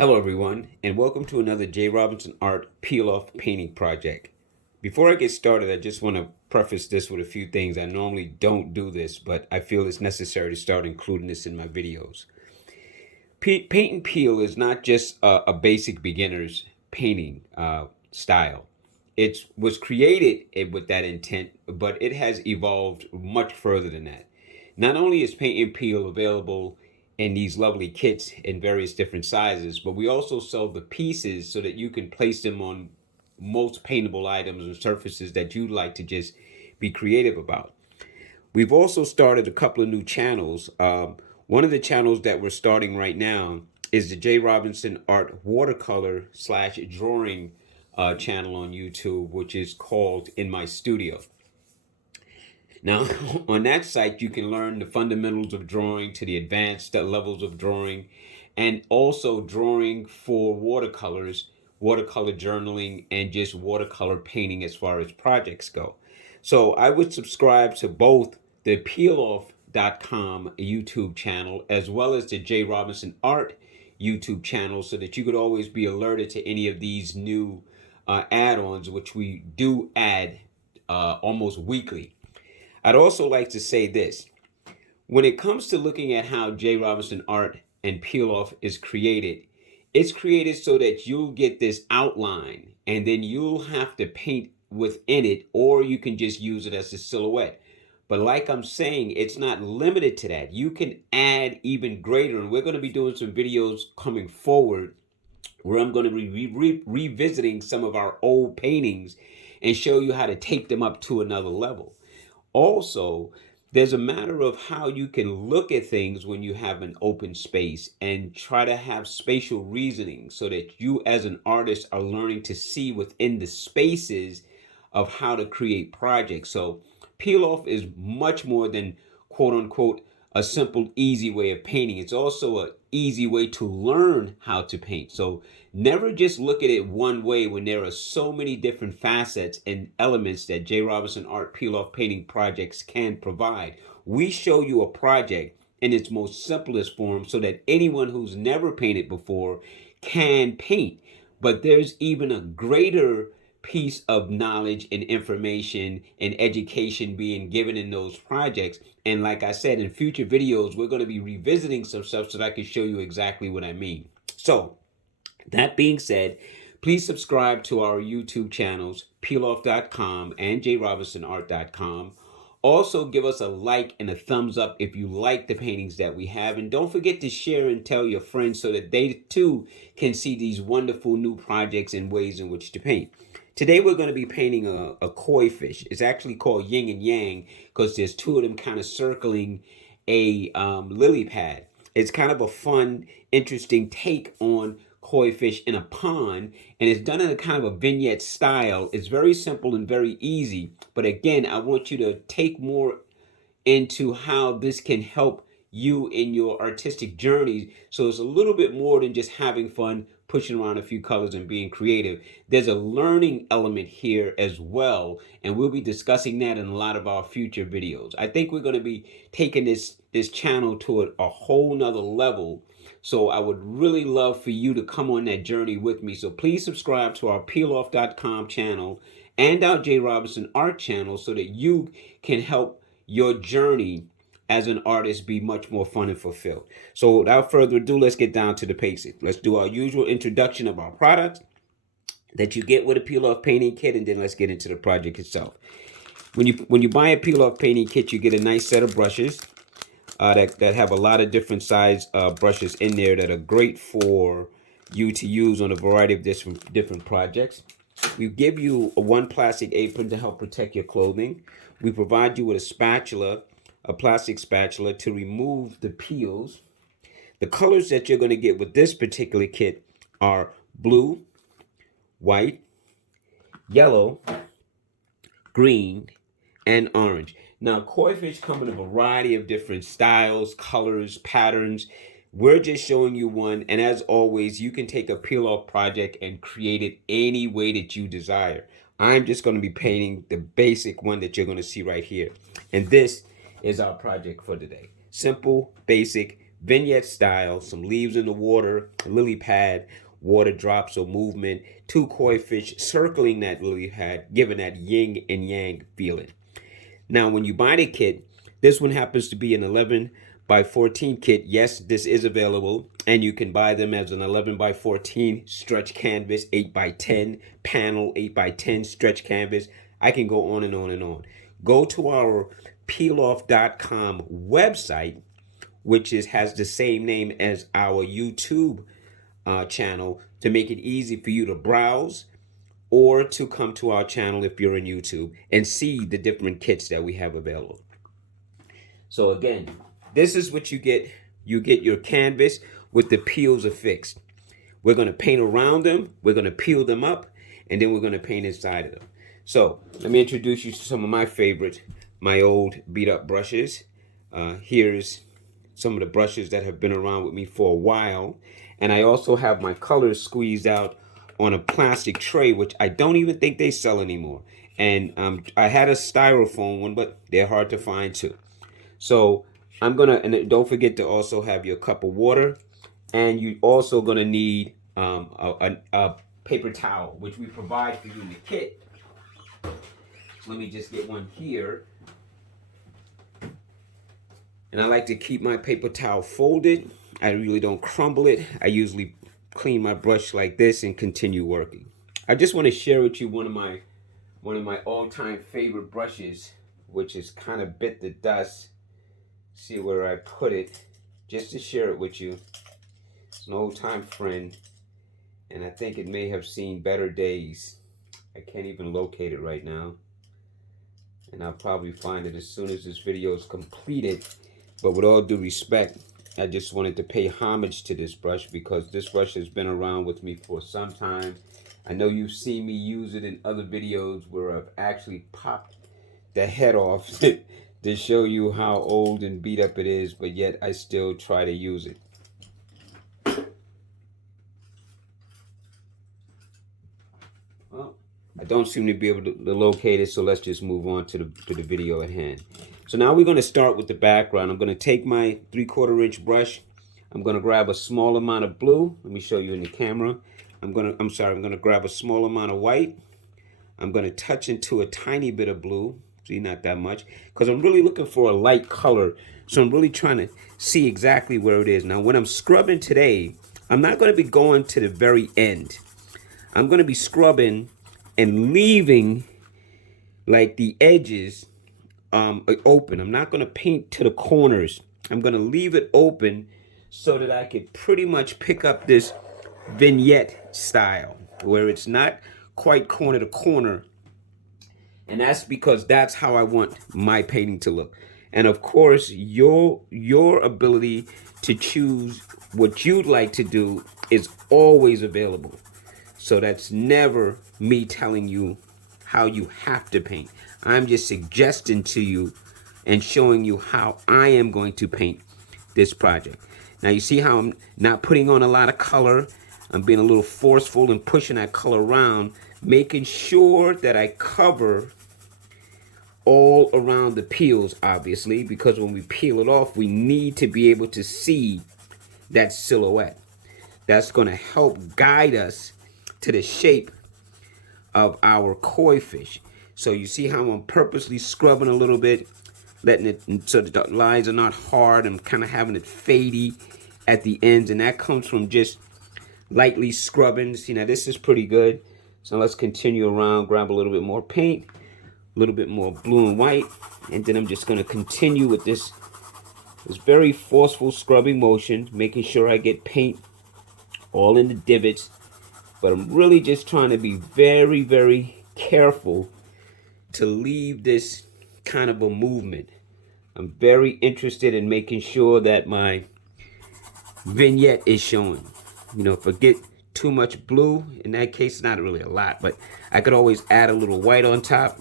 Hello everyone, and welcome to another J. Robinson Art peel-off painting project. Before I get started, I just want to preface this with a few things. I normally don't do this, but I feel it's necessary to start including this in my videos. Paint and peel is not just a basic beginner's painting style. It was created with that intent, but it has evolved much further than that. Not only is paint and peel available in these lovely kits in various different sizes, but we also sell the pieces so that you can place them on most paintable items or surfaces that you'd like to just be creative about. We've also started a couple of new channels. One of the channels that we're starting right now is the J. Robinson Art Watercolor / Drawing channel on YouTube, which is called In My Studio. Now, on that site, you can learn the fundamentals of drawing to the advanced levels of drawing, and also drawing for watercolors, watercolor journaling, and just watercolor painting as far as projects go. So I would subscribe to both the peeloff.com YouTube channel as well as the J. Robinson Art YouTube channel so that you could always be alerted to any of these new add-ons, which we do add almost weekly. I'd also like to say this. When it comes to looking at how J. Robinson Art and Peel Off is created, it's created so that you'll get this outline and then you'll have to paint within it, or you can just use it as a silhouette. But like I'm saying, it's not limited to that. You can add even greater, and we're going to be doing some videos coming forward where I'm going to be revisiting some of our old paintings and show you how to take them up to another level. Also, there's a matter of how you can look at things when you have an open space and try to have spatial reasoning so that you as an artist are learning to see within the spaces of how to create projects. So peel off is much more than quote unquote a simple easy way of painting. It's also an easy way to learn how to paint. So never just look at it one way when there are so many different facets and elements that J. Robinson Art peel off painting projects can provide. We show you a project in its most simplest form so that anyone who's never painted before can paint. But there's even a greater piece of knowledge and information and education being given in those projects. And like I said, in future videos, we're going to be revisiting some stuff so that I can show you exactly what I mean. So that being said, please subscribe to our YouTube channels, peeloff.com and jrobinsonart.com. Also, give us a like and a thumbs up if you like the paintings that we have. And don't forget to share and tell your friends so that they too can see these wonderful new projects and ways in which to paint. Today we're going to be painting a koi fish. It's actually called Ying and Yang because there's two of them kind of circling a lily pad. It's kind of a fun, interesting take on koi fish in a pond, and it's done in a kind of a vignette style. It's very simple and very easy, but again, I want you to take more into how this can help you in your artistic journey. So it's a little bit more than just having fun, pushing around a few colors and being creative. There's a learning element here as well, and we'll be discussing that in a lot of our future videos. I think we're going to be taking this channel to a whole nother level. So I would really love for you to come on that journey with me. So please subscribe to our peeloff.com channel and our J. Robinson Art channel so that you can help your journey as an artist be much more fun and fulfilled. So without further ado, let's get down to the basics. Let's do our usual introduction of our product that you get with a peel-off painting kit, and then let's get into the project itself. When you buy a peel-off painting kit, you get a nice set of brushes that have a lot of different size brushes in there that are great for you to use on a variety of different projects. We give you one plastic apron to help protect your clothing. We provide you with a spatula, a plastic spatula, to remove the peels. The colors that you're going to get with this particular kit are blue, white, yellow, green, and orange. Now, koi fish come in a variety of different styles, colors, patterns. We're just showing you one, and as always, you can take a peel-off project and create it any way that you desire. I'm just going to be painting the basic one that you're going to see right here. And this is our project for today. Simple, basic vignette style, some leaves in the water, a lily pad, water drops or movement, two koi fish circling that lily pad, giving that yin and yang feeling. Now, when you buy the kit, this one happens to be an 11 by 14 kit. Yes, this is available, and you can buy them as an 11 by 14 stretch canvas, 8 by 10 panel, 8 by 10 stretch canvas. I can go on and on and on. Go to our peeloff.com website, which has the same name as our YouTube channel, to make it easy for you to browse or to come to our channel if you're in YouTube and see the different kits that we have available. So again, this is what you get. You get your canvas with the peels affixed. We're going to paint around them, we're going to peel them up, and then we're going to paint inside of them. So let me introduce you to some of my favorites, my old beat up brushes. Here's some of the brushes that have been around with me for a while. And I also have my colors squeezed out on a plastic tray, which I don't even think they sell anymore. And I had a styrofoam one, but they're hard to find too. So I'm gonna, and don't forget to also have your cup of water, and you also gonna need a paper towel, which we provide for you in the kit. Let me just get one here. And I like to keep my paper towel folded. I really don't crumble it. I usually clean my brush like this and continue working. I just want to share with you one of my all-time favorite brushes, which is kind of bit the dust. See where I put it, just to share it with you. It's an old-time friend, and I think it may have seen better days. I can't even locate it right now, and I'll probably find it as soon as this video is completed. But with all due respect, I just wanted to pay homage to this brush because this brush has been around with me for some time. I know you've seen me use it in other videos where I've actually popped the head off to show you how old and beat up it is, but yet I still try to use it. Well, I don't seem to be able to locate it, so let's just move on to the video at hand. So now we're going to start with the background. I'm going to take my 3/4 inch brush. I'm going to grab a small amount of blue. Let me show you in the camera. I'm going to grab a small amount of white. I'm going to touch into a tiny bit of blue. See, not that much, because I'm really looking for a light color. So I'm really trying to see exactly where it is. Now, when I'm scrubbing today, I'm not going to be going to the very end. I'm going to be scrubbing and leaving like the edges open. I'm not going to paint to the corners. I'm going to leave it open so that I could pretty much pick up this vignette style where it's not quite corner to corner. And that's because that's how I want my painting to look. And of course, your ability to choose what you'd like to do is always available. So that's never me telling you how you have to paint. I'm just suggesting to you and showing you how I am going to paint this project. Now you see how I'm not putting on a lot of color. I'm being a little forceful and pushing that color around, making sure that I cover all around the peels, obviously, because when we peel it off, we need to be able to see that silhouette. That's going to help guide us to the shape of our koi fish. So you see how I'm purposely scrubbing a little bit, letting it so that the lines are not hard. I'm kind of having it fadey at the ends, and that comes from just lightly scrubbing. See, now this is pretty good. So let's continue around, grab a little bit more paint, a little bit more blue and white, and then I'm just going to continue with this very forceful scrubbing motion, making sure I get paint all in the divots. But I'm really just trying to be very, very careful to leave this kind of a movement. I'm very interested in making sure that my vignette is showing. You know, if I get too much blue, in that case, not really a lot, but I could always add a little white on top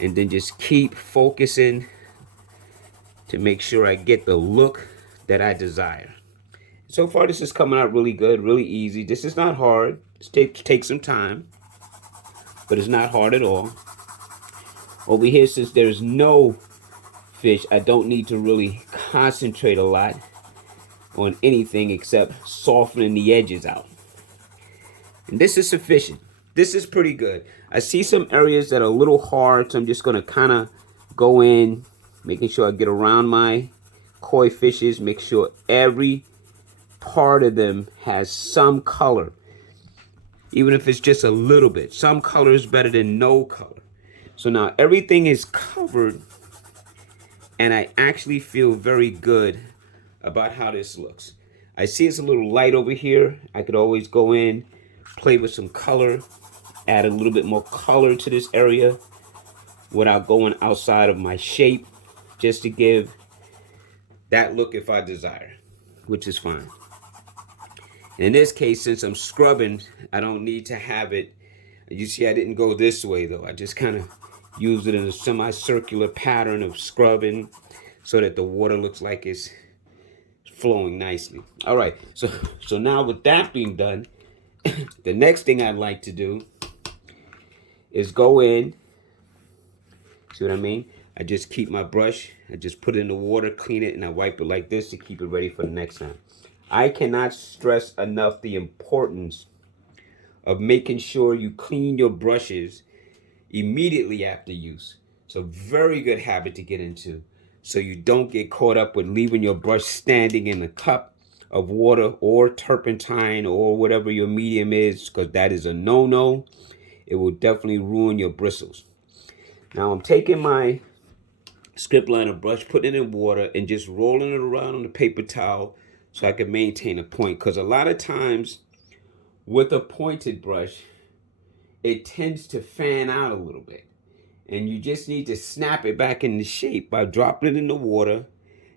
and then just keep focusing to make sure I get the look that I desire. So far, this is coming out really good, really easy. This is not hard. It takes some time, but it's not hard at all. Over here, since there's no fish, I don't need to really concentrate a lot on anything except softening the edges out. And this is sufficient. This is pretty good. I see some areas that are a little hard, so I'm just going to kind of go in, making sure I get around my koi fishes, make sure every part of them has some color. Even if it's just a little bit. Some color is better than no color. So now everything is covered, and I actually feel very good about how this looks. I see it's a little light over here. I could always go in, play with some color, add a little bit more color to this area without going outside of my shape, just to give that look if I desire, which is fine. In this case, since I'm scrubbing, I don't need to have it. You see, I didn't go this way though. I just kind of used it in a semicircular pattern of scrubbing so that the water looks like it's flowing nicely. All right, so now with that being done, the next thing I'd like to do is go in. See what I mean? I just keep my brush, I just put it in the water, clean it, and I wipe it like this to keep it ready for the next time. I cannot stress enough the importance of making sure you clean your brushes immediately after use. It's a very good habit to get into, so you don't get caught up with leaving your brush standing in a cup of water or turpentine or whatever your medium is, because that is a no-no. It will definitely ruin your bristles. Now I'm taking my script liner brush, putting it in water, and just rolling it around on the paper towel so I can maintain a point. Because a lot of times with a pointed brush, it tends to fan out a little bit. And you just need to snap it back into shape by dropping it in the water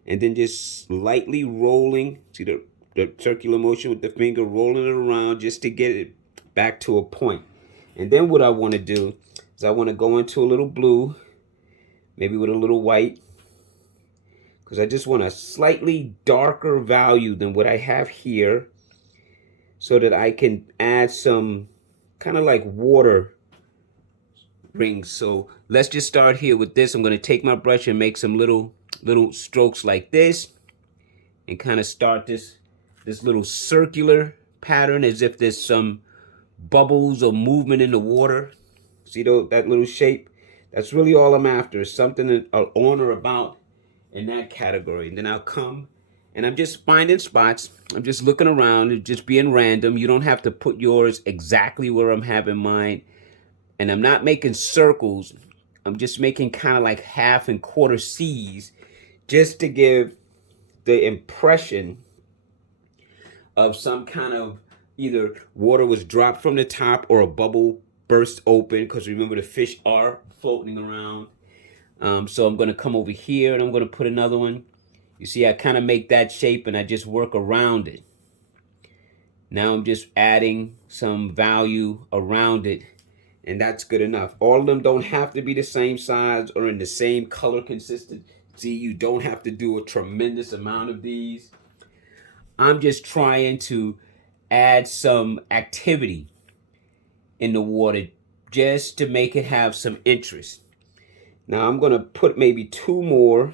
and then just lightly rolling. See the circular motion with the finger, rolling it around just to get it back to a point. And then what I want to do is I want to go into a little blue, maybe with a little white, because I just want a slightly darker value than what I have here so that I can add some kind of like water rings. So let's just start here with this. I'm going to take my brush and make some little strokes like this and kind of start this little circular pattern as if there's some bubbles or movement in the water. See that little shape? That's really all I'm after, is something on or about in that category. And then I'll come and I'm just finding spots. I'm just looking around and just being random. You don't have to put yours exactly where I'm having mine. And I'm not making circles. I'm just making kind of like half and quarter C's just to give the impression of some kind of either water was dropped from the top or a bubble burst open, because remember the fish are floating around. So I'm going to come over here and I'm going to put another one. You see, I kind of make that shape and I just work around it. Now I'm just adding some value around it, and that's good enough. All of them don't have to be the same size or in the same color consistency. You don't have to do a tremendous amount of these. I'm just trying to add some activity in the water just to make it have some interest. Now I'm going to put maybe two more.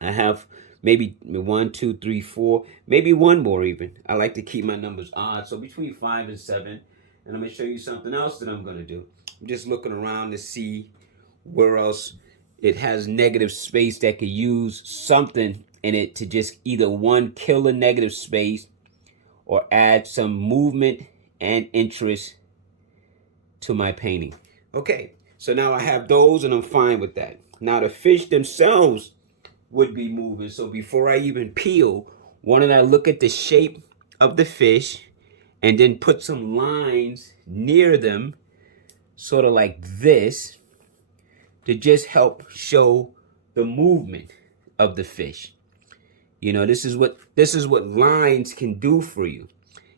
I have maybe 1, 2, 3, 4, maybe one more even. I like to keep my numbers odd, so between 5 and 7. And I'm going to show you something else that I'm going to do. I'm just looking around to see where else it has negative space that could use something in it to just either one, kill the negative space or add some movement and interest to my painting. Okay, so now I have those and I'm fine with that. Now the fish themselves would be moving. So before I even peel, why don't I look at the shape of the fish and then put some lines near them, sort of like this, to just help show the movement of the fish. You know, this is what lines can do for you.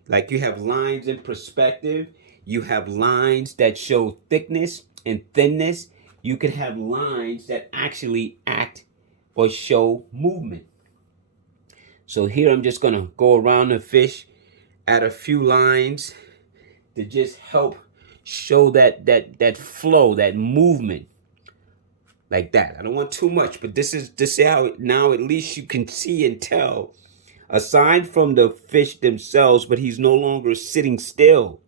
Like you have lines in perspective, you have lines that show thickness and thinness. You can have lines that actually act or show movement. So here I'm just gonna go around the fish, add a few lines to just help show that flow, that movement. like that. I don't want too much, but this is to see how now at least you can see and tell, aside from the fish themselves, but he's no longer sitting still.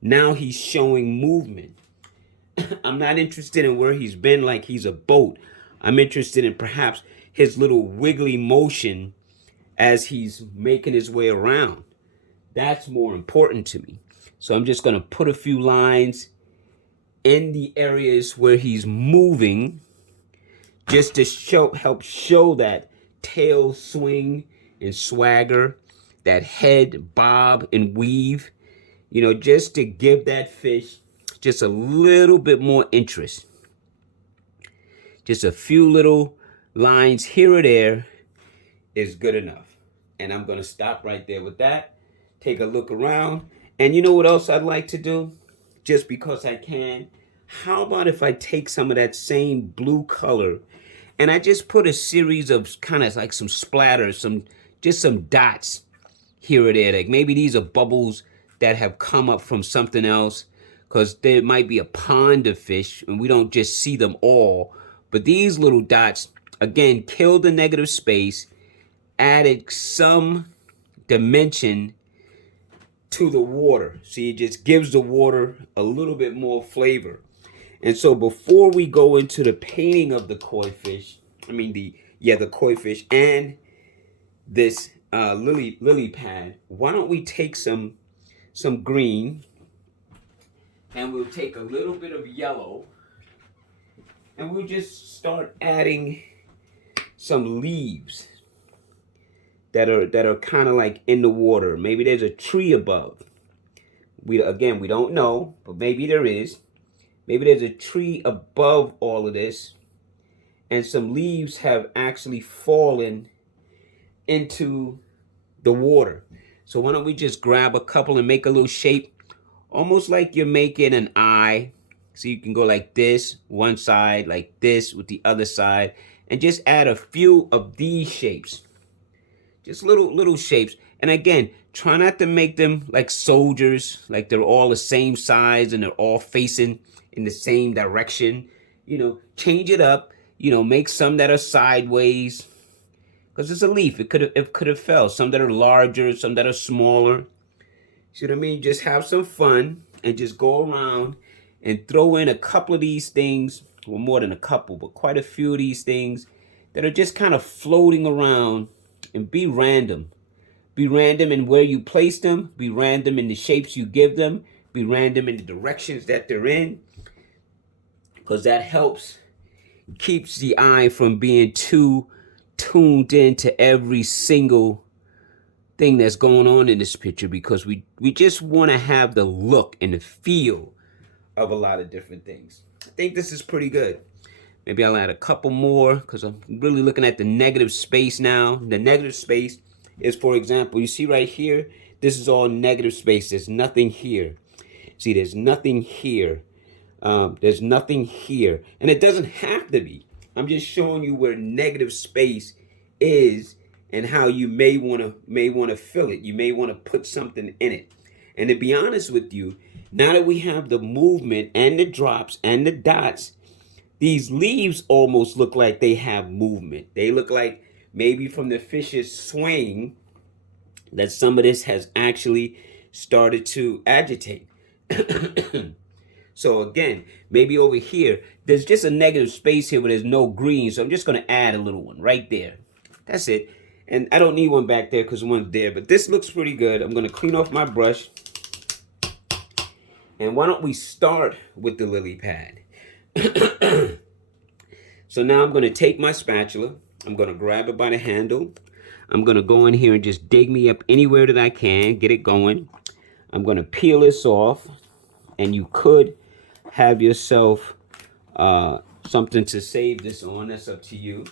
Now he's showing movement. I'm not interested in where he's been like he's a boat. I'm interested in perhaps his little wiggly motion as he's making his way around. That's more important to me. So I'm just going to put a few lines in the areas where he's moving, just to help show that tail swing and swagger, that head bob and weave, just to give that fish just a little bit more interest. Just a few little lines here or there is good enough. And I'm going to stop right there with that. Take a look around. And you know what else I'd like to do? Just because I can. How about if I take some of that same blue color and I just put a series of kind of like some splatters, just some dots here or there. Like maybe these are bubbles that have come up from something else, because there might be a pond of fish and we don't just see them all. But these little dots, again, kill the negative space, added some dimension to the water. See, it just gives the water a little bit more flavor. And so before we go into the painting of the koi fish, the koi fish and this lily pad, why don't we take some green, and we'll take a little bit of yellow, and we'll just start adding some leaves that are kind of like in the water. Maybe there's a tree above. We don't know, but maybe there is. Maybe there's a tree above all of this, and some leaves have actually fallen into the water. So why don't we just grab a couple and make a little shape, almost like you're making an eye. So you can go like this, one side, like this with the other side, and just add a few of these shapes. Just little shapes. And again, try not to make them like soldiers, like they're all the same size and they're all facing in the same direction. Change it up. Make some that are sideways, because it's a leaf. It could have fell. Some that are larger, some that are smaller. See what I mean? Just have some fun and just go around and throw in a couple of these things, well, more than a couple, but quite a few of these things that are just kind of floating around, and be random. Be random in where you place them. Be random in the shapes you give them. Be random in the directions that they're in, because that keeps the eye from being too tuned into every single thing that's going on in this picture, because we just want to have the look and the feel of a lot of different things. I think this is pretty good. Maybe I'll add a couple more, because I'm really looking at the negative space now. The negative space is, for example, you see right here, this is all negative space. There's nothing here. See, there's nothing here. There's nothing here. And it doesn't have to be. I'm just showing you where negative space is and how you may want to fill it. You may want to put something in it. And to be honest with you, now that we have the movement and the drops and the dots, these leaves almost look like they have movement. They look like maybe from the fish's swing that some of this has actually started to agitate. So again, maybe over here, there's just a negative space here where there's no green. So I'm just going to add a little one right there. That's it. And I don't need one back there because one's there. But this looks pretty good. I'm going to clean off my brush. And why don't we start with the lily pad? So now I'm going to take my spatula. I'm going to grab it by the handle. I'm going to go in here and just dig me up anywhere that I can. Get it going. I'm going to peel this off. And you could have yourself something to save this on. That's up to you.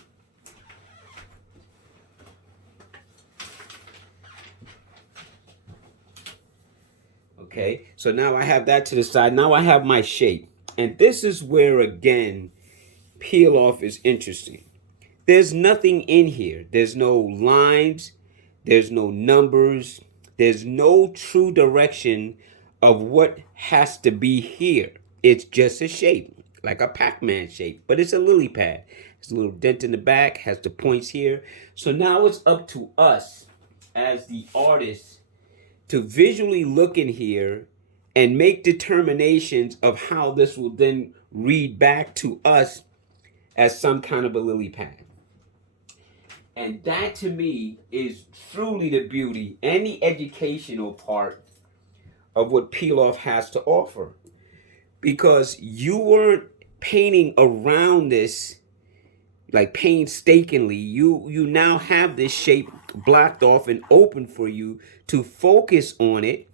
Okay, so now I have that to the side. Now I have my shape. And this is where, again, peel off is interesting. There's nothing in here. There's no lines. There's no numbers. There's no true direction of what has to be here. It's just a shape. like a Pac-Man shape, but it's a lily pad. It's a little dent in the back, has the points here. So now it's up to us as the artists to visually look in here and make determinations of how this will then read back to us as some kind of a lily pad. And that to me is truly the beauty and the educational part of what Peel Off has to offer. Because you weren't painting around this like painstakingly. You now have this shape blocked off and open for you to focus on it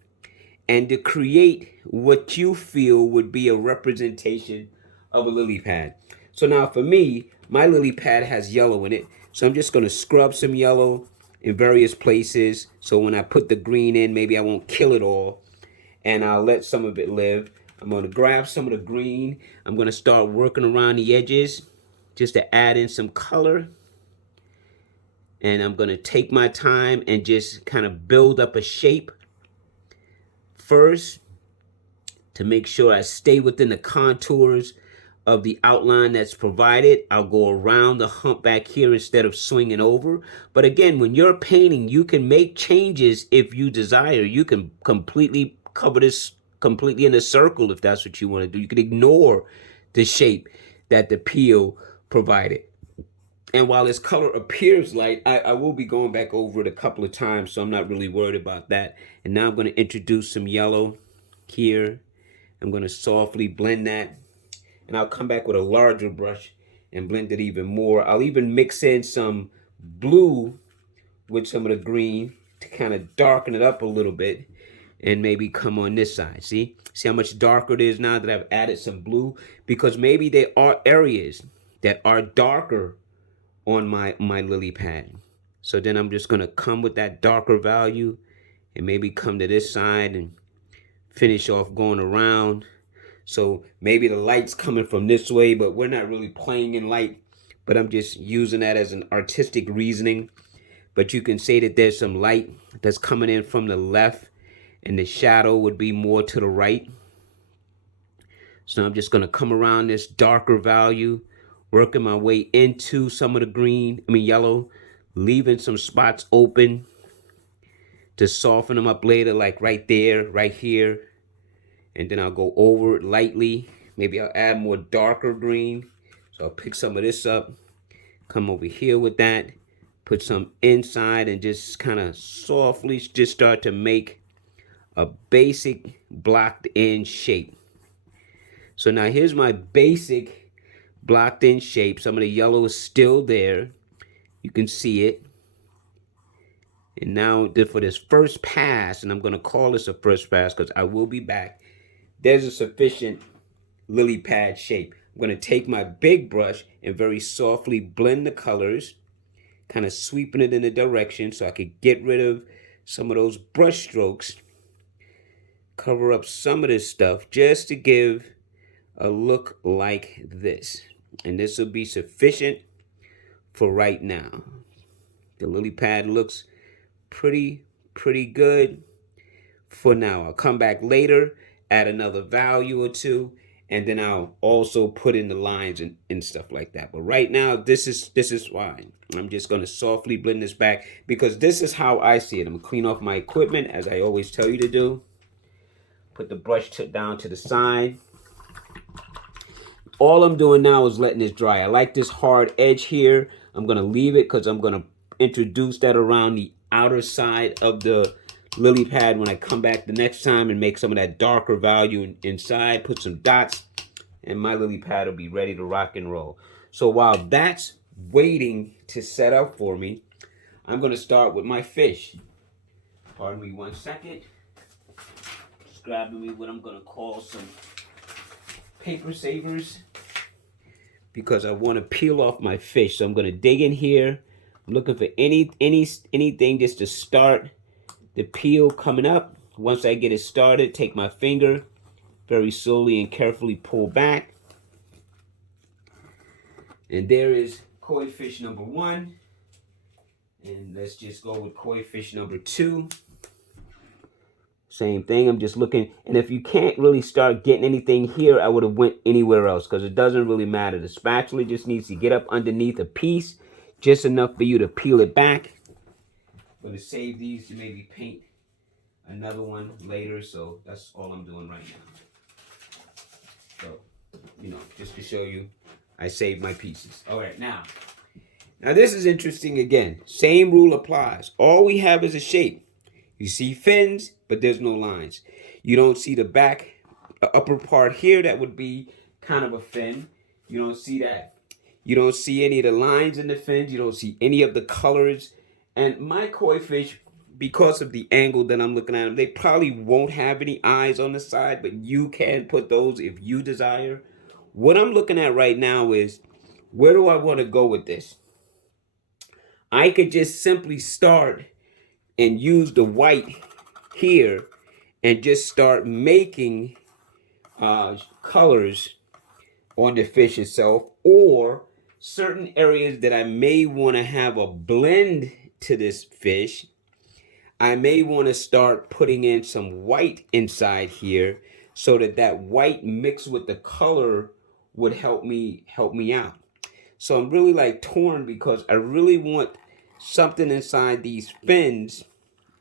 and to create what you feel would be a representation of a lily pad. So now for me, my lily pad has yellow in it. So I'm just going to scrub some yellow in various places. So when I put the green in, maybe I won't kill it all and I'll let some of it live. I'm going to grab some of the green. I'm going to start working around the edges just to add in some color. And I'm going to take my time and just kind of build up a shape first to make sure I stay within the contours of the outline that's provided. I'll go around the hump back here instead of swinging over. But again, when you're painting, you can make changes if you desire. You can completely cover this completely in a circle if that's what you want to do. You can ignore the shape that the peel provided. And while this color appears light, I will be going back over it a couple of times, so I'm not really worried about that. And now I'm going to introduce some yellow here. I'm going to softly blend that. And I'll come back with a larger brush and blend it even more. I'll even mix in some blue with some of the green to kind of darken it up a little bit. And maybe come on this side. See how much darker it is now that I've added some blue? Because maybe there are areas that are darker on my lily pad. So then I'm just gonna come with that darker value and maybe come to this side and finish off going around. So maybe the light's coming from this way, but we're not really playing in light, but I'm just using that as an artistic reasoning. But you can say that there's some light that's coming in from the left and the shadow would be more to the right. So I'm just gonna come around this darker value, working my way into some of the yellow, leaving some spots open to soften them up later, like right there, right here. And then I'll go over it lightly. Maybe I'll add more darker green. So I'll pick some of this up, come over here with that, put some inside and just kind of softly just start to make a basic blocked in shape. So now here's my basic blocked in shape. Some of the yellow is still there. You can see it. And now for this first pass, and I'm going to call this a first pass because I will be back, there's a sufficient lily pad shape. I'm going to take my big brush and very softly blend the colors, kind of sweeping it in a direction so I could get rid of some of those brush strokes, cover up some of this stuff just to give a look like this. And this will be sufficient for right now. The lily pad looks pretty good for now. I'll come back later, add another value or two, and then I'll also put in the lines and stuff like that. But right now, this is fine. I'm just going to softly blend this back because this is how I see it. I'm going to clean off my equipment as I always tell you to do. Put the brush tip down to the side. All I'm doing now is letting this dry. I like this hard edge here. I'm going to leave it because I'm going to introduce that around the outer side of the lily pad when I come back the next time and make some of that darker value inside. Put some dots and my lily pad will be ready to rock and roll. So while that's waiting to set up for me, I'm going to start with my fish. Pardon me 1 second. Just grabbing me what I'm going to call some paper savers because I want to peel off my fish. So I'm going to dig in here. I'm looking for anything just to start the peel coming up. Once I get it started, take my finger, very slowly and carefully pull back. And there is koi fish number 1. And let's just go with koi fish number 2. Same thing. I'm just looking, and if you can't really start getting anything here, I would have went anywhere else because it doesn't really matter. The spatula just needs to get up underneath a piece, just enough for you to peel it back. I'm gonna save these to maybe paint another one later, so that's all I'm doing right now. So, just to show you, I saved my pieces. All right, now this is interesting again. Same rule applies. All we have is a shape. You see fins, but there's no lines. You don't see the back, upper part here. That would be kind of a fin. You don't see that. You don't see any of the lines in the fins. You don't see any of the colors. And my koi fish, because of the angle that I'm looking at them, they probably won't have any eyes on the side, but you can put those if you desire. What I'm looking at right now is, where do I want to go with this? I could just simply start and use the white here and just start making colors on the fish itself, or certain areas that I may want to have a blend to this fish. I may want to start putting in some white inside here so that that white mixed with the color would help me out. So I'm really like torn because I really want something inside these fins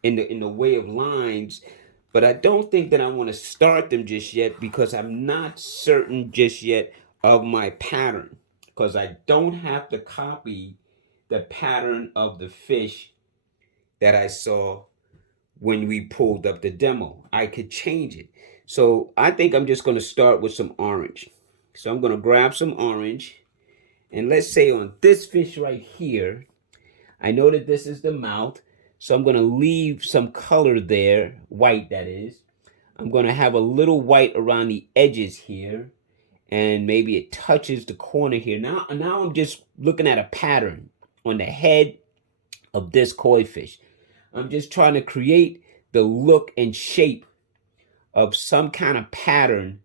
in the way of lines, but I don't think that I want to start them just yet because I'm not certain just yet of my pattern, because I don't have to copy the pattern of the fish that I saw when we pulled up the demo. I could change it. So I think I'm just going to start with some orange. So I'm going to grab some orange, and let's say on this fish right here, I know that this is the mouth, so I'm going to leave some color there, white that is. I'm going to have a little white around the edges here, and maybe it touches the corner here. Now I'm just looking at a pattern on the head of this koi fish. I'm just trying to create the look and shape of some kind of pattern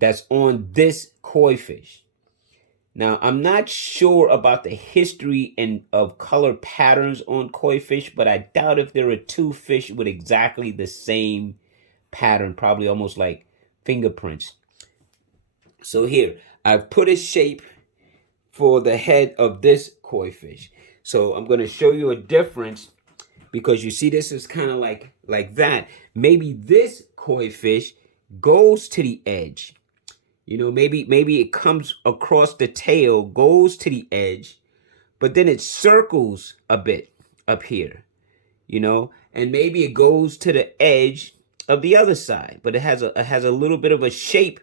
that's on this koi fish. Now, I'm not sure about the history of color patterns on koi fish, but I doubt if there are two fish with exactly the same pattern, probably almost like fingerprints. So here, I've put a shape for the head of this koi fish. So I'm going to show you a difference, because you see this is kind of like that. Maybe this koi fish goes to the edge. Maybe it comes across the tail, goes to the edge, but then it circles a bit up here, and maybe it goes to the edge of the other side, but it has a little bit of a shape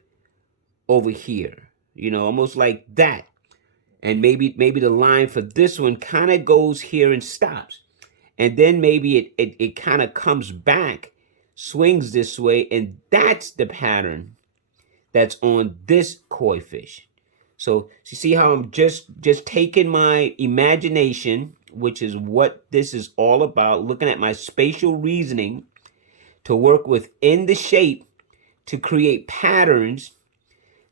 over here, almost like that. And maybe the line for this one kind of goes here and stops. And then maybe it kind of comes back, swings this way, and that's the pattern that's on this koi fish. So you see how I'm just taking my imagination, which is what this is all about, looking at my spatial reasoning to work within the shape to create patterns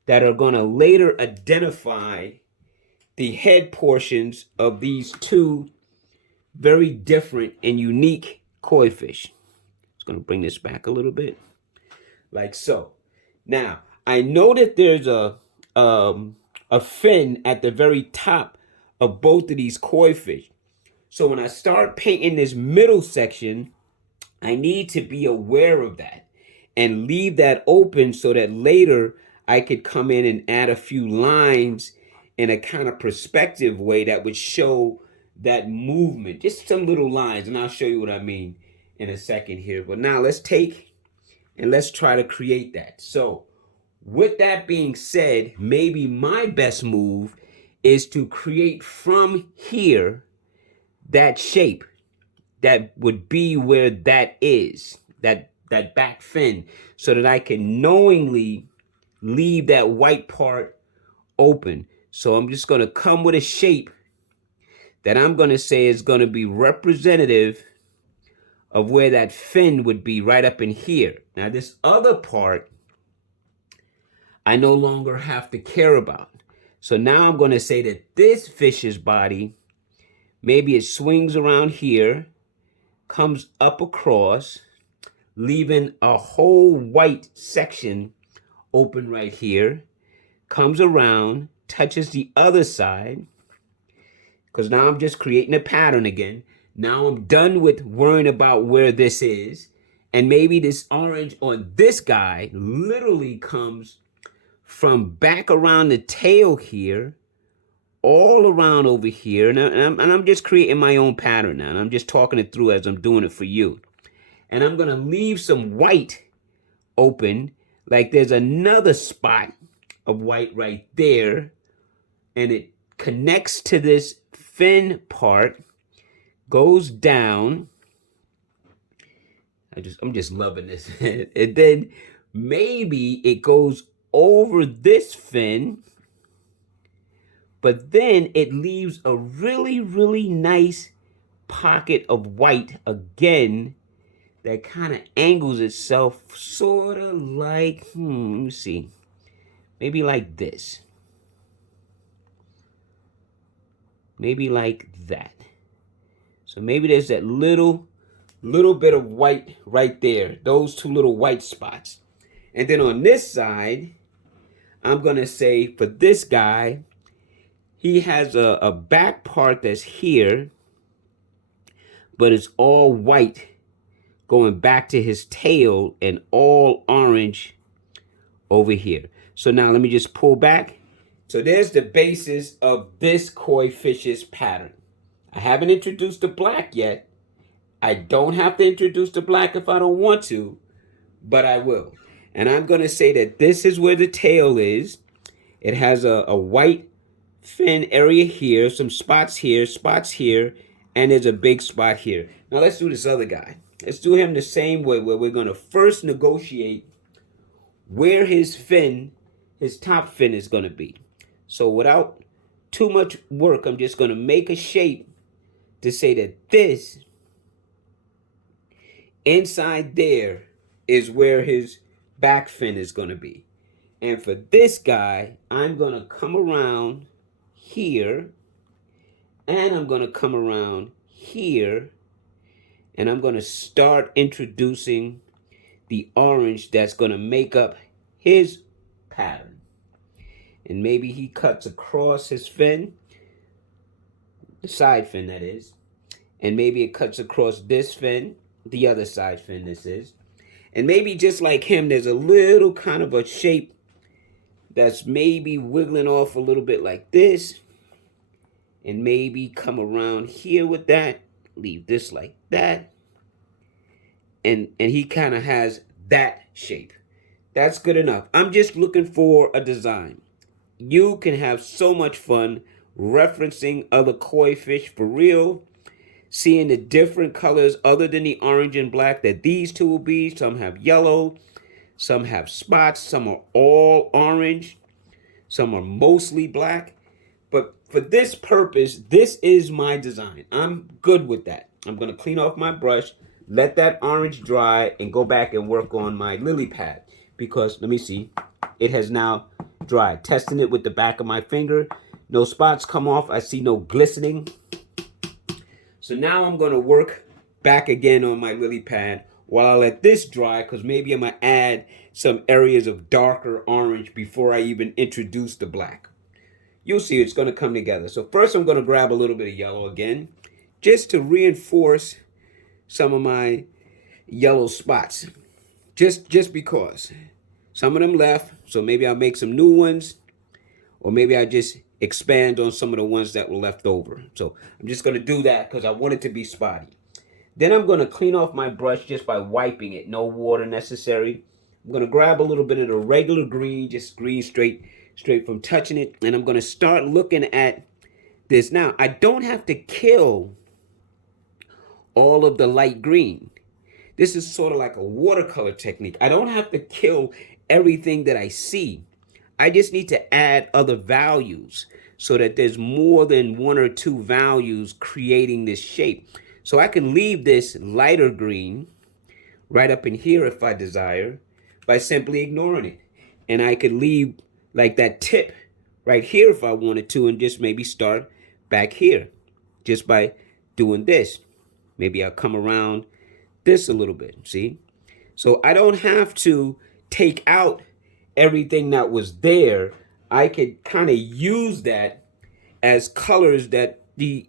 that are going to later identify the head portions of these two very different and unique koi fish. Just going to bring this back a little bit, like so. Now, I know that there's a fin at the very top of both of these koi fish. So when I start painting this middle section, I need to be aware of that and leave that open so that later I could come in and add a few lines in a kind of perspective way that would show that movement. Just some little lines, and I'll show you what I mean in a second here. But now let's take and let's try to create that. So with that being said, maybe my best move is to create from here that shape that would be where that is, that back fin, so that I can knowingly leave that white part open. So I'm just going to come with a shape that I'm going to say is going to be representative of where that fin would be, right up in here. Now this other part, I no longer have to care about. So now I'm going to say that this fish's body, maybe it swings around here, comes up across, leaving a whole white section open right here, comes around, touches the other side, because now I'm just creating a pattern again. Now I'm done with worrying about where this is. And maybe this orange on this guy literally comes from back around the tail here, all around over here. And I'm just creating my own pattern now. And I'm just talking it through as I'm doing it for you. And I'm going to leave some white open, like there's another spot of white right there. And it connects to this fin part, goes down. I'm just loving this. And then maybe it goes over this fin, but then it leaves a really, really nice pocket of white again that kind of angles itself sort of like, let me see, maybe like this. Maybe like that. So maybe there's that little bit of white right there. Those two little white spots. And then on this side, I'm going to say for this guy, he has a back part that's here, but it's all white going back to his tail and all orange over here. So now let me just pull back. So there's the basis of this koi fish's pattern. I haven't introduced the black yet. I don't have to introduce the black if I don't want to, but I will. And I'm going to say that this is where the tail is. It has a white fin area here, some spots here, and there's a big spot here. Now let's do this other guy. Let's do him the same way, where we're going to first negotiate where his fin, his top fin is going to be. So without too much work, I'm just going to make a shape to say that this inside there is where his back fin is going to be. And for this guy, I'm going to come around here, and I'm going to come around here, and I'm going to start introducing the orange that's going to make up his pattern. And maybe he cuts across his fin, the side fin that is, and maybe it cuts across this fin, the other side fin this is. And maybe just like him, there's a little kind of a shape that's maybe wiggling off a little bit like this. And maybe come around here with that, leave this like that. And he kind of has that shape. That's good enough. I'm just looking for a design. You can have so much fun referencing other koi fish for real, seeing the different colors other than the orange and black that these two will be. Some have yellow, some have spots, some are all orange, some are mostly black. But for this purpose, this is my design. I'm good with that. I'm going to clean off my brush, let that orange dry, and go back and work on my lily pad. Because, let me see, it has now dried. Testing it with the back of my finger. No spots come off. I see no glistening. So now I'm going to work back again on my lily pad while I let this dry, because maybe I'm going to add some areas of darker orange before I even introduce the black. You'll see it's going to come together. So first I'm going to grab a little bit of yellow again, just to reinforce some of my yellow spots. Just because. Some of them left, so maybe I'll make some new ones, or maybe I just expand on some of the ones that were left over. So I'm just going to do that because I want it to be spotty. Then I'm going to clean off my brush just by wiping it. No water necessary. I'm going to grab a little bit of the regular green, just green straight from touching it. And I'm going to start looking at this. Now, I don't have to kill all of the light green. This is sort of like a watercolor technique. I don't have to kill everything that I see. I just need to add other values so that there's more than one or two values creating this shape. So I can leave this lighter green right up in here if I desire by simply ignoring it. And I could leave like that tip right here if I wanted to, and just maybe start back here just by doing this. Maybe I'll come around this a little bit, see? So I don't have to take out everything that was there. I could kind of use that as colors that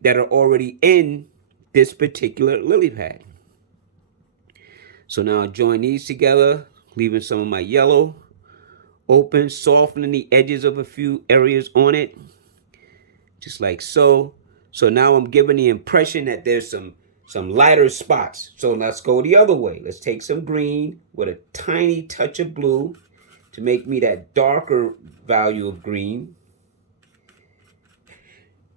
are already in this particular lily pad. So now I'll join these together, leaving some of my yellow open, softening the edges of a few areas on it, just like so. So now I'm giving the impression that there's some lighter spots. So let's go the other way. Let's take some green with a tiny touch of blue to make me that darker value of green.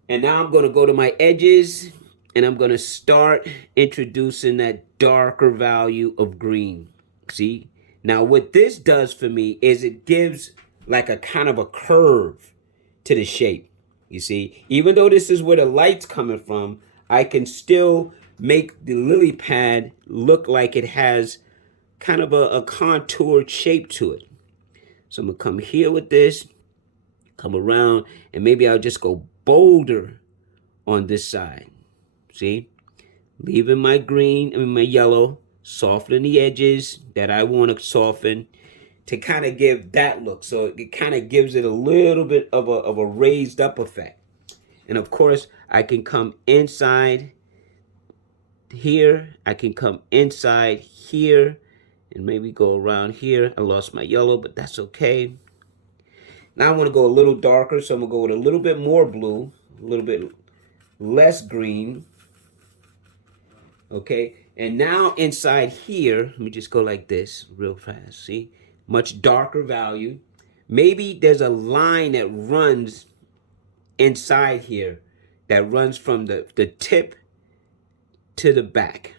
And now I'm going to go to my edges and I'm going to start introducing that darker value of green. See? Now what this does for me is it gives like a kind of a curve to the shape. You see? Even though this is where the light's coming from, I can still make the lily pad look like it has kind of a contoured shape to it. So I'm going to come here with this, come around, and maybe I'll just go bolder on this side. See? Leaving my green and my yellow, softening the edges that I want to soften to kind of give that look. So it kind of gives it a little bit of a raised up effect. And of course, I can come inside here. I can come inside here and maybe go around here. I lost my yellow, but that's okay. Now I want to go a little darker, so I'm going to go with a little bit more blue, a little bit less green. Okay, and now inside here, let me just go like this real fast. See, much darker value. Maybe there's a line that runs inside here that runs from the tip to the back.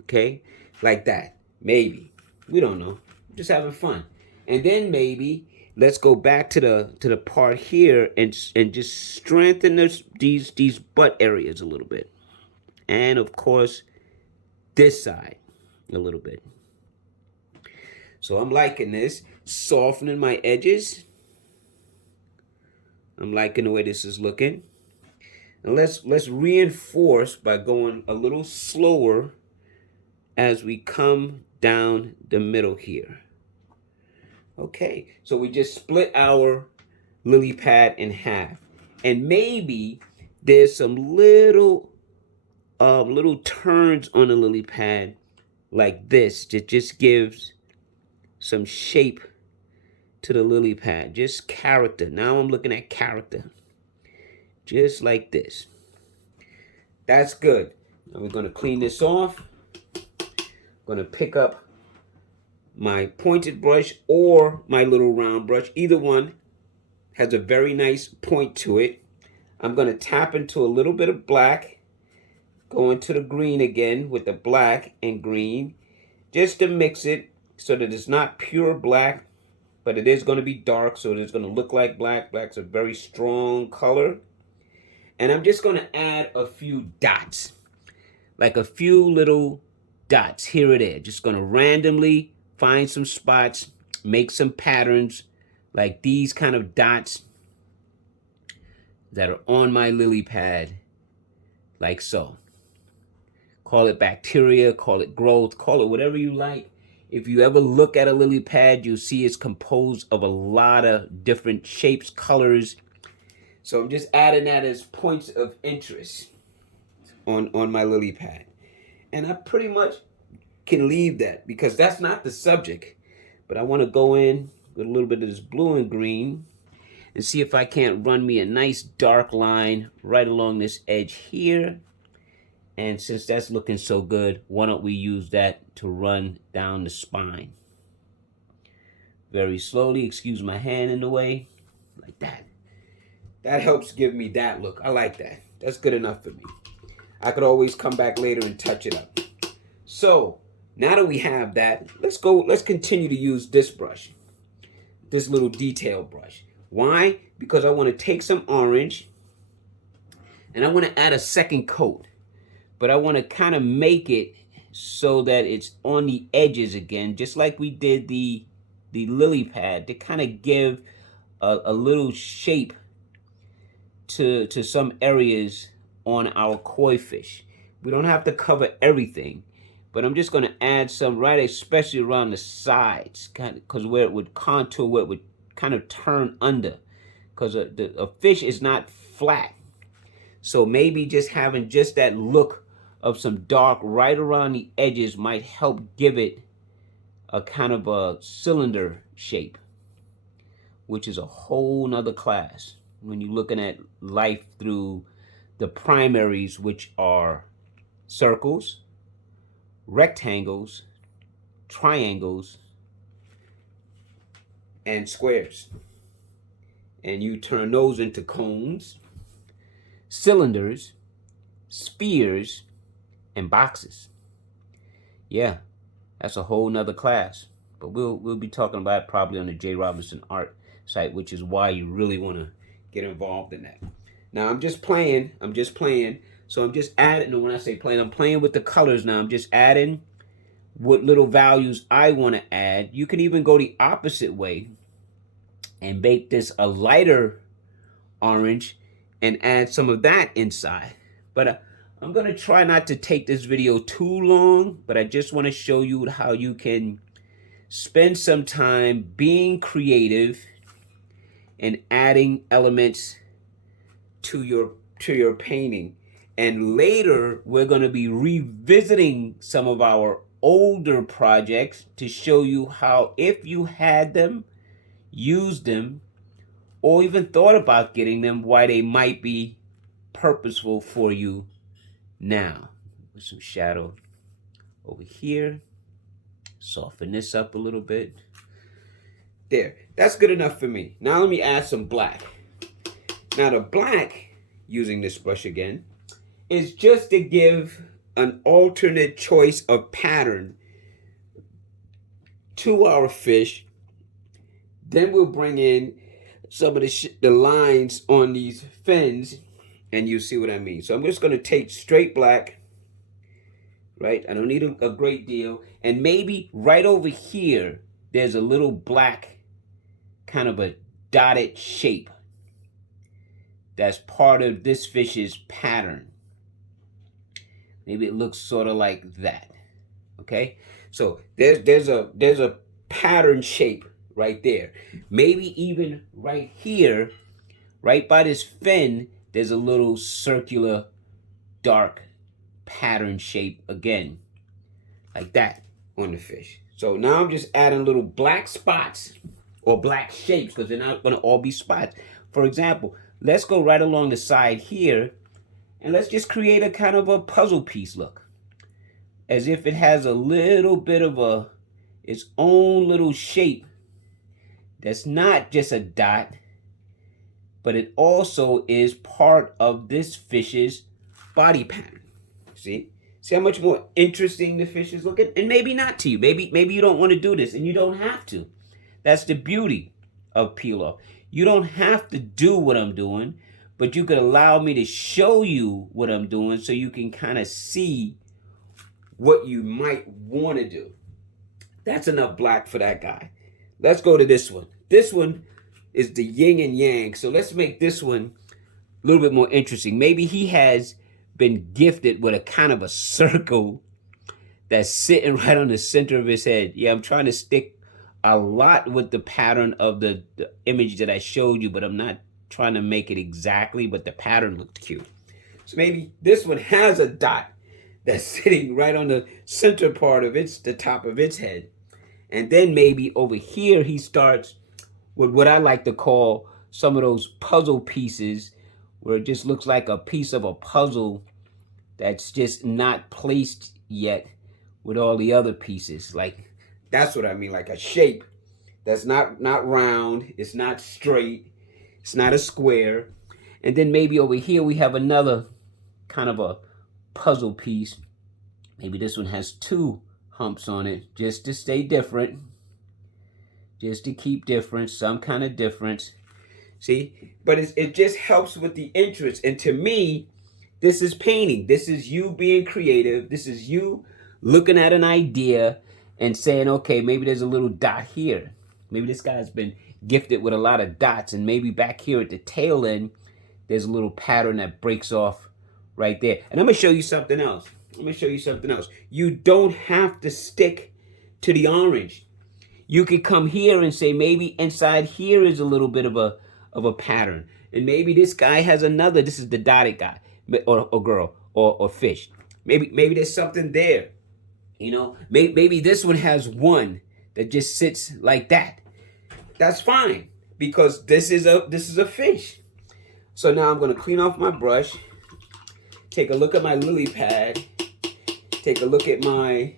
Okay, like that. Maybe, we don't know. Just having fun. And then maybe let's go back to the part here and just strengthen these butt areas a little bit. And of course, this side a little bit. So I'm liking this, softening my edges. I'm liking the way this is looking. And let's reinforce by going a little slower as we come down the middle here. Okay, so we just split our lily pad in half. And maybe there's some little turns on the lily pad like this that just gives some shape to the lily pad, just character. Now I'm looking at character, just like this. That's good. Now we're going to clean this off. I'm going to pick up my pointed brush or my little round brush. Either one has a very nice point to it. I'm going to tap into a little bit of black, go into the green again with the black and green, just to mix it so that it's not pure black, but it is going to be dark, so it's going to look like black. Black's a very strong color. And I'm just going to add a few dots, like a few little dots here or there. Just going to randomly find some spots, make some patterns, like these kind of dots that are on my lily pad, like so. Call it bacteria, call it growth, call it whatever you like. If you ever look at a lily pad, you'll see it's composed of a lot of different shapes, colors. So I'm just adding that as points of interest on my lily pad. And I pretty much can leave that because that's not the subject. But I want to go in with a little bit of this blue and green and see if I can't run me a nice dark line right along this edge here. And since that's looking so good, why don't we use that to run down the spine? Very slowly, excuse my hand in the way, like that. That helps give me that look. I like that. That's good enough for me. I could always come back later and touch it up. So, now that we have that, let's continue to use this brush. This little detail brush. Why? Because I want to take some orange and I want to add a second coat. But I want to kind of make it so that it's on the edges again, just like we did the lily pad, to kind of give a little shape to some areas on our koi fish. We don't have to cover everything, but I'm just going to add some right, especially around the sides, kind of, because where it would contour, where it would kind of turn under, because a fish is not flat. So maybe just having just that look of some dark right around the edges might help give it a kind of a cylinder shape, which is a whole nother class when you're looking at life through the primaries, which are circles, rectangles, triangles, and squares. And you turn those into cones, cylinders, spheres, and boxes. Yeah, that's a whole nother class. But we'll be talking about it probably on the J. Robinson Art site, which is why you really want to get involved in that. Now I'm just playing. So I'm just adding, and when I say playing, I'm playing with the colors now. I'm just adding what little values I want to add. You can even go the opposite way and make this a lighter orange and add some of that inside. But I'm going to try not to take this video too long, but I just want to show you how you can spend some time being creative and adding elements to your painting. And later, we're going to be revisiting some of our older projects to show you how, if you had them, used them, or even thought about getting them, why they might be purposeful for you now. With some shadow over here. Soften this up a little bit. There. That's good enough for me. Now let me add some black. Now the black, using this brush again, is just to give an alternate choice of pattern to our fish. Then we'll bring in some of the lines on these fins, and you see what I mean. So I'm just going to take straight black, right? I don't need a great deal. And maybe right over here, there's a little black kind of a dotted shape that's part of this fish's pattern. Maybe it looks sort of like that. Okay, so there's a pattern shape right there. Maybe even right here, right by this fin, there's a little circular dark pattern shape again, like that on the fish. So now I'm just adding little black spots or black shapes, because they're not going to all be spots. For example, let's go right along the side here, and let's just create a kind of a puzzle piece look, as if it has a little bit of its own little shape that's not just a dot, but it also is part of this fish's body pattern. See how much more interesting the fish is looking? And maybe not to you. Maybe you don't want to do this, and you don't have to. That's the beauty of peel off. You don't have to do what I'm doing, but you could allow me to show you what I'm doing so you can kind of see what you might want to do. That's enough black for that guy. Let's go to this one. This one is the yin and yang. So let's make this one a little bit more interesting. Maybe he has been gifted with a kind of a circle that's sitting right on the center of his head. Yeah, I'm trying to stick a lot with the pattern of the image that I showed you, but I'm not trying to make it exactly, but the pattern looked cute. So maybe this one has a dot that's sitting right on the center part of the top of its head. And then maybe over here he starts with what I like to call some of those puzzle pieces, where it just looks like a piece of a puzzle that's just not placed yet with all the other pieces. Like, that's what I mean, like a shape that's not round, it's not straight, it's not a square. And then maybe over here we have another kind of a puzzle piece. Maybe this one has two humps on it, just to stay different, just to keep different, some kind of difference. See, but it just helps with the interest. And to me, this is painting. This is you being creative. This is you looking at an idea and saying, okay, maybe there's a little dot here. Maybe this guy's been gifted with a lot of dots, and maybe back here at the tail end, there's a little pattern that breaks off right there. And I'm gonna show you something else. let me show you something else. You don't have to stick to the orange. You could come here and say maybe inside here is a little bit of a pattern, and maybe this guy has another. This is the dotted guy, or girl, or fish. Maybe there's something there. Maybe this one has one that just sits like that. That's fine because this is a fish. So now I'm gonna clean off my brush. Take a look at my lily pad. Take a look at my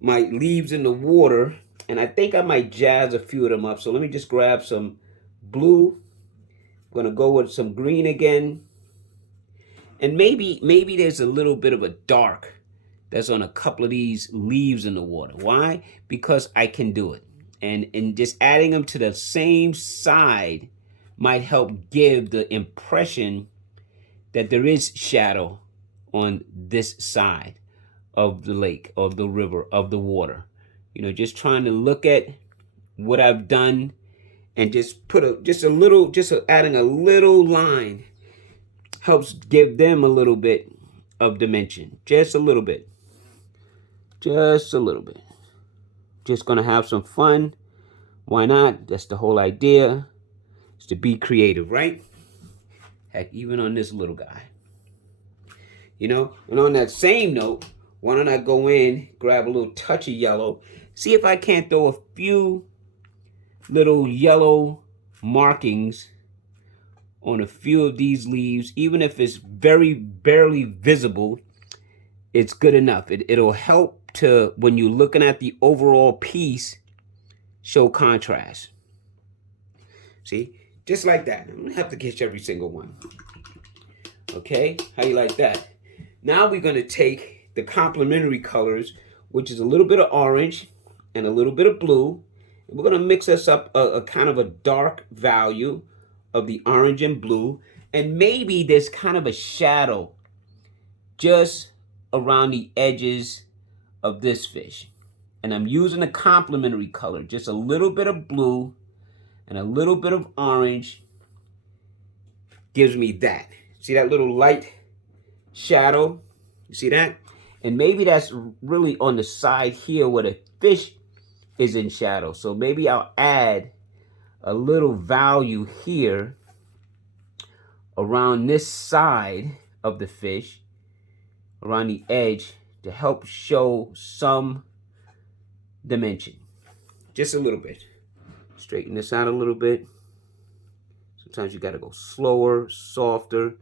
leaves in the water. And I think I might jazz a few of them up. So let me just grab some blue. I'm going to go with some green again. And maybe there's a little bit of a dark that's on a couple of these leaves in the water. Why? Because I can do it. And just adding them to the same side might help give the impression that there is shadow on this side of the lake, of the river, of the water. Just trying to look at what I've done and just put adding a little line helps give them a little bit of dimension. Just a little bit. Just a little bit. Just gonna have some fun. Why not? That's the whole idea. Is to be creative, right? Heck, even on this little guy. And on that same note, why don't I go in, grab a little touch of yellow, see if I can't throw a few little yellow markings on a few of these leaves. Even if it's very barely visible, it's good enough. It'll help to, when you're looking at the overall piece, show contrast. See? Just like that. I'm going to have to catch every single one. Okay? How you like that? Now we're going to take the complementary colors, which is a little bit of orange and a little bit of blue. And we're going to mix us up a kind of a dark value of the orange and blue. And maybe there's kind of a shadow just around the edges of this fish. And I'm using a complementary color, just a little bit of blue and a little bit of orange gives me that. See that little light shadow? You see that? And maybe that's really on the side here where the fish is in shadow. So maybe I'll add a little value here around this side of the fish, around the edge, to help show some dimension. Just a little bit. Straighten this out a little bit. Sometimes you got to go slower, softer,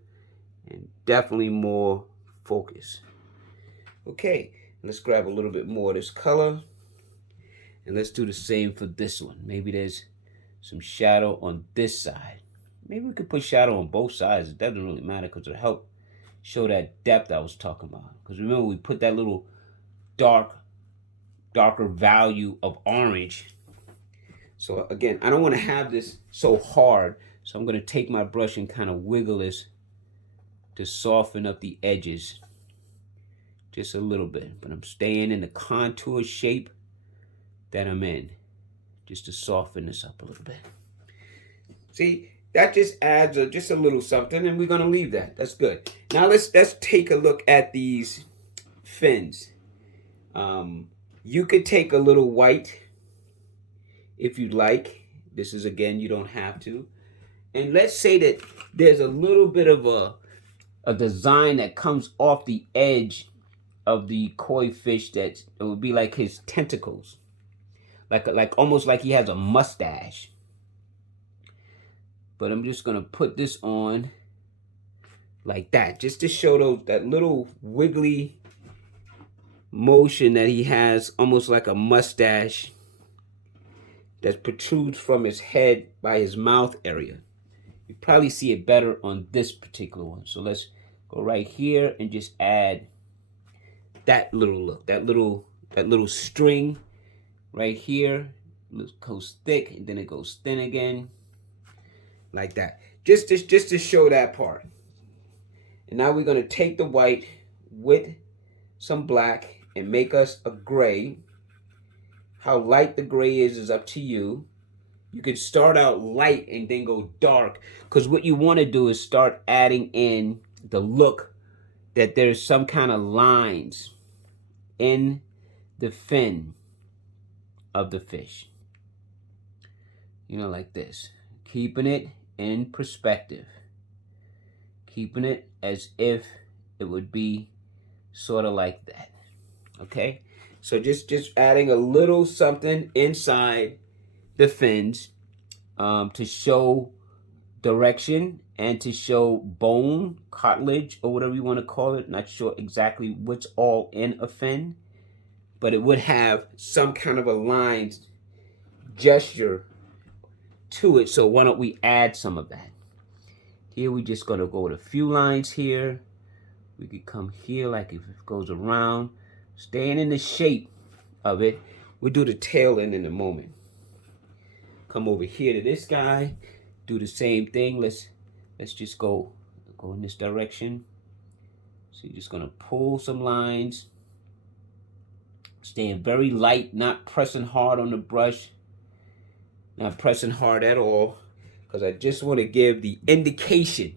and definitely more focus. Okay, let's grab a little bit more of this color. And let's do the same for this one. Maybe there's some shadow on this side. Maybe we could put shadow on both sides. It doesn't really matter because it'll help show that depth I was talking about. Because remember, we put that little darker value of orange. So again, I don't want to have this so hard. So I'm going to take my brush and kind of wiggle this to soften up the edges just a little bit. But I'm staying in the contour shape that I'm in, just to soften this up a little bit. See, that just adds just a little something, and we're going to leave that. That's good. Now let's take a look at these fins. You could take a little white if you'd like. This is, again, you don't have to. And let's say that there's a little bit of a design that comes off the edge of the koi fish that it would be like his tentacles. Like almost like he has a mustache. But I'm just gonna put this on like that, just to show that little wiggly motion that he has, almost like a mustache that protrudes from his head by his mouth area. You probably see it better on this particular one. So let's go right here and just add that little look, that little string right here. It goes thick and then it goes thin again, like that. Just to show that part. And now we're gonna take the white with some black and make us a gray. How light the gray is up to you. You could start out light and then go dark, because what you want to do is start adding in the look that there's some kind of lines in the fin of the fish. You know, like this. Keeping it in perspective. Keeping it as if it would be sort of like that. Okay? So just adding a little something inside the fins to show direction and to show bone, cartilage, or whatever you want to call it. Not sure exactly what's all in a fin, but it would have some kind of a line gesture to it. So why don't we add some of that? Here we're just going to go with a few lines here. We could come here like if it goes around, staying in the shape of it. We'll do the tail end in a moment. Come over here to this guy, do the same thing. Let's just go in this direction. So you're just gonna pull some lines, staying very light, not pressing hard on the brush, not pressing hard at all, because I just want to give the indication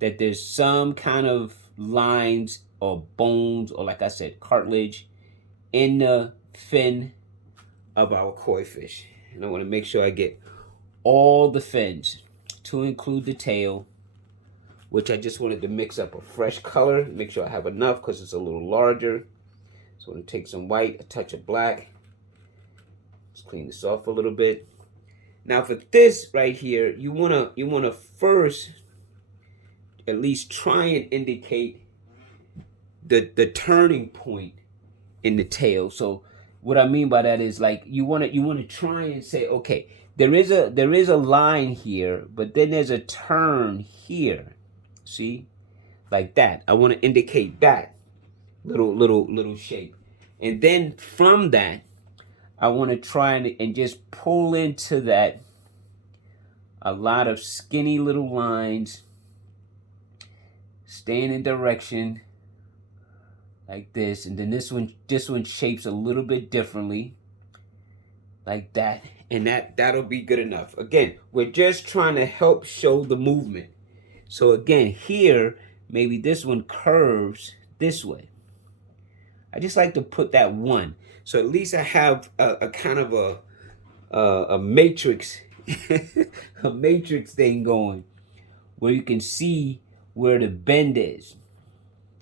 that there's some kind of lines or bones, or like I said, cartilage in the fin of our koi fish. And I want to make sure I get all the fins, to include the tail, which I just wanted to mix up a fresh color, make sure I have enough because it's a little larger. So I'm going to take some white, a touch of black. Let's clean this off a little bit. Now for this right here, you wanna first at least try and indicate the turning point in the tail. So what I mean by that is, like, you wanna try and say, okay, there is a line here, but then there's a turn here. See? Like that. I want to indicate that little shape. And then from that, I want to try and just pull into that a lot of skinny little lines, staying in direction like this. And then this one shapes a little bit differently, like that. And that'll be good enough. Again, we're just trying to help show the movement. So again, here, maybe this one curves this way. I just like to put that one. So at least I have a kind of a matrix, a matrix thing going, where you can see where the bend is.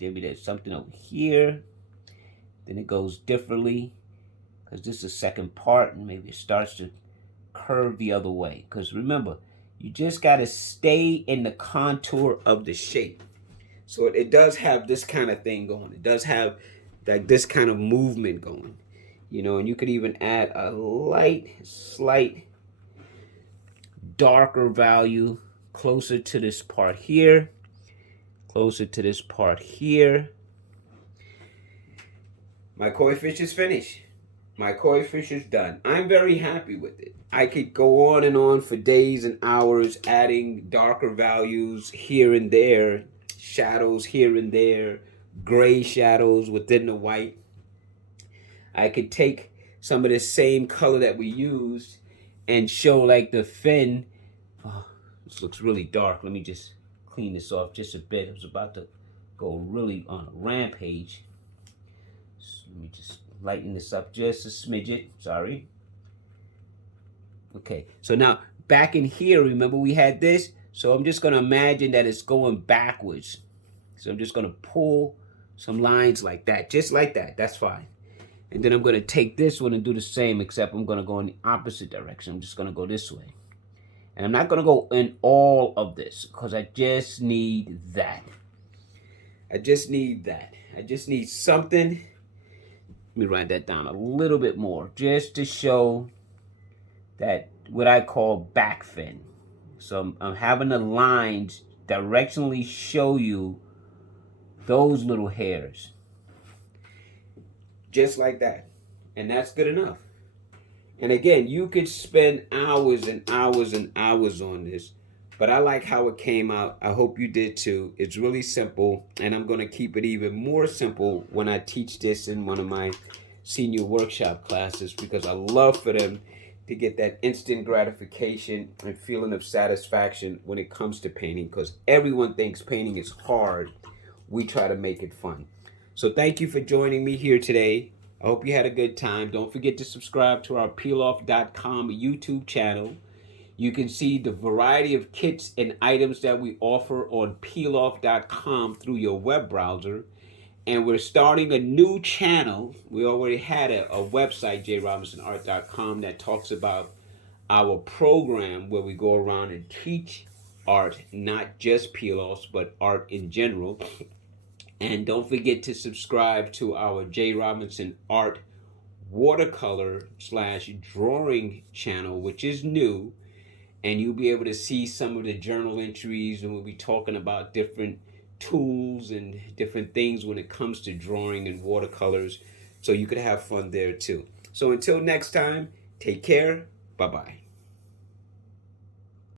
Maybe there's something over here. Then it goes differently, because this is the second part, and maybe it starts to curve the other way. Because remember, you just got to stay in the contour of the shape. So it does have this kind of thing going. It does have like this kind of movement going. You know, and you could even add a slight darker value closer to this part here. Closer to this part here. My koi fish is finished. My koi fish is done. I'm very happy with it. I could go on and on for days and hours, adding darker values here and there, shadows here and there, gray shadows within the white. I could take some of the same color that we used and show like the fin. Oh, this looks really dark. Let me just clean this off just a bit. I was about to go really on a rampage. So let me just lighten this up just a smidget. Sorry. Okay, so now back in here, remember we had this? So I'm just going to imagine that it's going backwards. So I'm just going to pull some lines like that, just like that. That's fine. And then I'm going to take this one and do the same, except I'm going to go in the opposite direction. I'm just going to go this way. And I'm not going to go in all of this, because I just need that. I just need that. I just need something. Let me write that down a little bit more, just to show that what I call back fin. So I'm having the lines directionally show you those little hairs. Just like that. And that's good enough. And again, you could spend hours and hours and hours on this, but I like how it came out. I hope you did too. It's really simple, and I'm going to keep it even more simple when I teach this in one of my senior workshop classes, because I love for them to get that instant gratification and feeling of satisfaction when it comes to painting, because everyone thinks painting is hard we try to make it fun. So thank you for joining me here today. I hope you had a good time. Don't forget to subscribe to our peeloff.com YouTube channel. You can see the variety of kits and items that we offer on peeloff.com through your web browser. And we're starting a new channel. We already had a website, jrobinsonart.com, that talks about our program where we go around and teach art, not just peel-offs, but art in general. And don't forget to subscribe to our J. Robinson Art watercolor slash drawing channel, which is new. And you'll be able to see some of the journal entries, and we'll be talking about different tools and different things when it comes to drawing and watercolors. So you could have fun there too. So until next time, take care. Bye-bye.